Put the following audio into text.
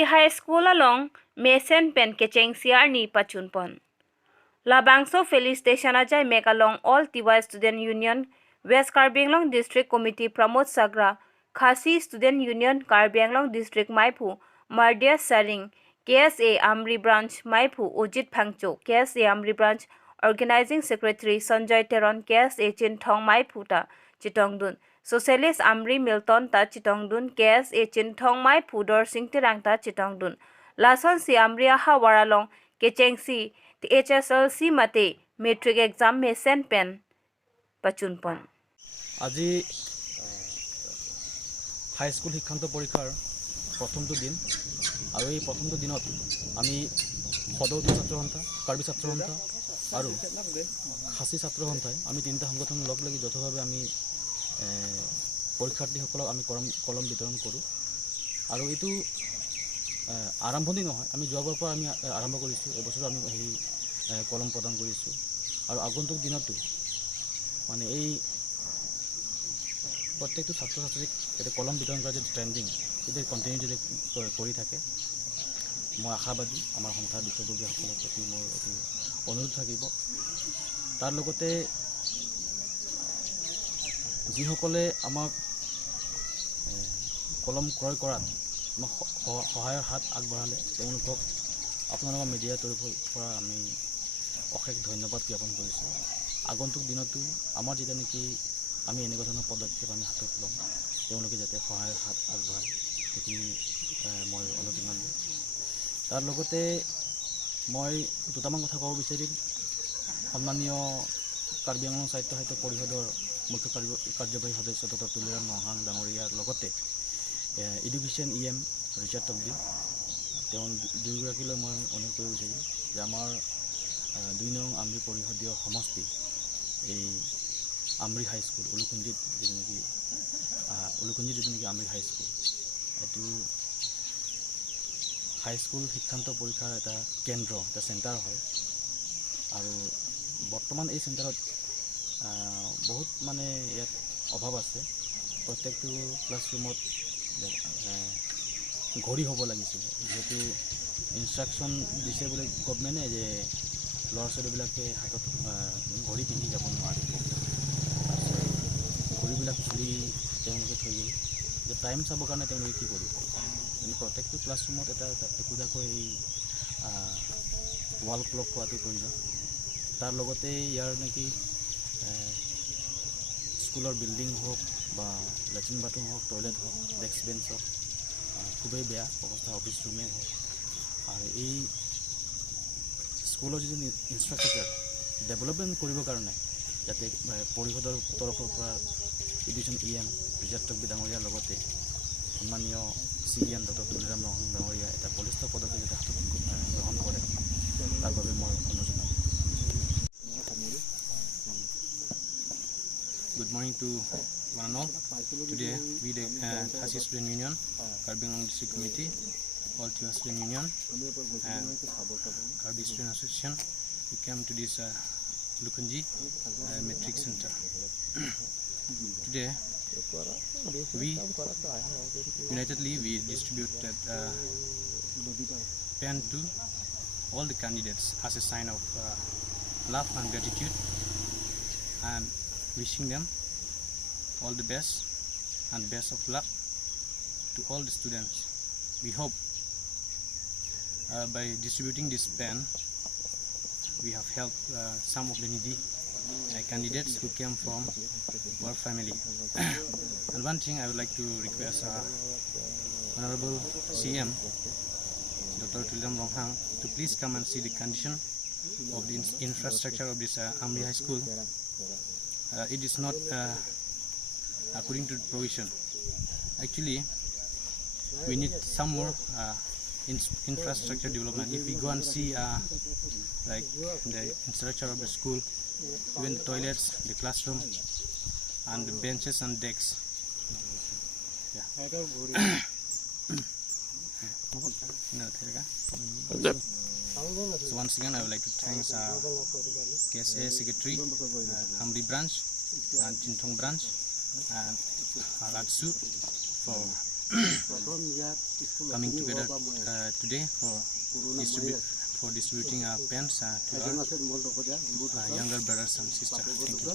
Amri High School along Mesen Pen Kecheng Siarni Pachunpon. Labangso Feli Station Ajaimek along all Tiwa Student Union, West Karbi Anglong District Committee Pramod Sagra, Khasi Student Union Karbi Anglong District Maipu, Mardia Saring, KSA Amri Branch Maipu, Ujit Phangcho, KSA Amri Branch Organizing Secretary Sanjay Teron, KSA Chinthong Maiputa, Chitongdun, Socialist Amri Milton Ta Chitongdun, KSA Chinthong Maipu Dor Singtirang Ta Chitongdun, Lason Si Amri Aha Waralong, Kecheng Si, the HSLC Mate, Matric Exam Mesen Pen, Pachunpon. Aji High School Hikkanto Porikar, Prothomto Din, আৰু এই প্ৰথমটো দিনত আমি সদৌতি ছাত্ৰ সন্থা, কাৰ্বি ছাত্ৰ সন্থা আৰু খাচী ছাত্ৰ সন্থাই আমি তিনিটা সংগঠন লগ লাগি যথভাৱে আমি পৰীক্ষাৰ্থীসকলক আমি কলম বিতৰণ কৰোঁ। আৰু এইটো আৰম্ভণি নহয়, আমি যোৱাবাৰৰ পৰা আমি আৰম্ভ কৰিছোঁ। এবছৰো আমি সেই কলম প্ৰদান কৰিছোঁ আৰু আগন্তুক দিনতো মানে এই প্ৰত্যেকটো ছাত্ৰ ছাত্ৰীক এটা কলম বিতৰণ কৰা যদি ট্ৰেণ্ডিং যদি কণ্টিনিউ যদি কৰি থাকে, মই আশাবাদী আমাৰ সন্থাৰ বিষয়ববীয়াসকলৰ প্ৰতি মোৰ এইটো অনুৰোধ থাকিব। তাৰ লগতে যিসকলে আমাক কলম ক্ৰয় কৰাত আমাক সহায়ৰ হাত আগবঢ়ালে, তেওঁলোকক আপোনালোকৰ মিডিয়াৰ তৰফৰ পৰা আমি অশেষ ধন্যবাদ জ্ঞাপন কৰিছোঁ। আগন্তুক দিনতো আমাৰ যেতিয়া নেকি আমি এনেকুৱা ধৰণৰ পদক্ষেপ আমি হাতত ল'ম, তেওঁলোকে যাতে সহায়ৰ হাত আগবঢ়ায় সেইখিনি মই অনুৰোধ জনালোঁ। তাৰ লগতে মই দুটামান কথা ক'ব বিচাৰিম। সন্মানীয় কাৰ্বি আংলং সাহিত্য পৰিষদৰ মুখ্য কাৰ্যবাহী সদস্য ডক্টৰ তুলিৰাম নহাং ডাঙৰীয়াৰ লগতে এডুকেশ্যন EM ৰিচাৰ্ড টকদি, তেওঁ দুয়োগৰাকীলৈ মই অনুৰোধ কৰিব বিচাৰিম যে আমাৰ 2 নং আমৰি পৰিষদীয় সমষ্টি এই আমৰি হাইস্কুল উলুকুঞ্জিত যিটো নেকি আমৰি হাইস্কুল, এইটো হাইস্কুল শিক্ষান্ত পৰীক্ষাৰ এটা কেন্দ্ৰ, এটা চেণ্টাৰ হয়। আৰু বৰ্তমান এই চেণ্টাৰত বহুত মানে ইয়াত অভাৱ আছে। প্ৰত্যেকটো ক্লাছৰুমত ঘড়ী হ'ব লাগিছিল, যিহেতু ইনষ্ট্ৰাকশ্যন দিছে বোলে গভমেণ্টে যে ল'ৰা ছোৱালীবিলাকে হাতত ঘড়ী পিন্ধি যাব নোৱাৰিব। ঘড়ীবিলাক খুলি তেওঁলোকে থৈ গ'ল যে টাইম চাবৰ কাৰণে তেওঁলোকে কি কৰিব। কিন্তু প্ৰত্যেকটো ক্লাছৰুমত এটা একোটাকৈ এই ৱাল ক্লক হোৱাটো প্ৰয়োজন। তাৰ লগতে ইয়াৰ নেকি স্কুলৰ বিল্ডিং হওক বা লেট্ৰিন বাথৰুম হওক, টয়লেট হওক, ডেস্ক বেঞ্চ হওক, খুবেই বেয়া অৱস্থা, অফিচ ৰুমেই হওক। আৰু এই স্কুলৰ যিটো ইনফ্ৰাষ্ট্ৰাকচাৰ ডেভেলপমেণ্ট কৰিবৰ কাৰণে যাতে পৰিষদৰ তৰফৰ পৰা এডুকেশ্যন EM ৰিচাৰ্ড টকদি ডাঙৰীয়াৰ লগতে সন্মানীয় CM ডক্টৰ তুলিৰাম নহাং ডাঙৰীয়া এটা বলিষ্ঠ পদক্ষেপ যাতে হাতত গ্ৰহণ কৰে, তাৰ বাবে মই অনুৰোধ জনাম। Good morning to one and all. Today we the Khasi Student Union, Karbi Anglong District Committee, all Tiwa Student Union and Karbi Student Association, we came to this Lukunji Matric Center. Today we unitedly we distributed pen to all the candidates as a sign of love and gratitude, and wishing them all the best and best of luck to all the students. We hope by distributing this pen we have helped some of the needy candidates who came from our family. And one thing I would like to request Honorable CM Dr. Tuliram Longhang to please come and see the condition of the infrastructure of this Amri High School. It is not according to the provision. Actually, we need some more infrastructure development. If we go and see like the infrastructure of the school, even the toilets, the classroom, and the benches and desks. Yeah. So once again, I would like to thank KSA Secretary, Amri Branch and Chinthong Branch and Alatsu for coming together today for distributing pens to our younger brothers and sisters. Thank you.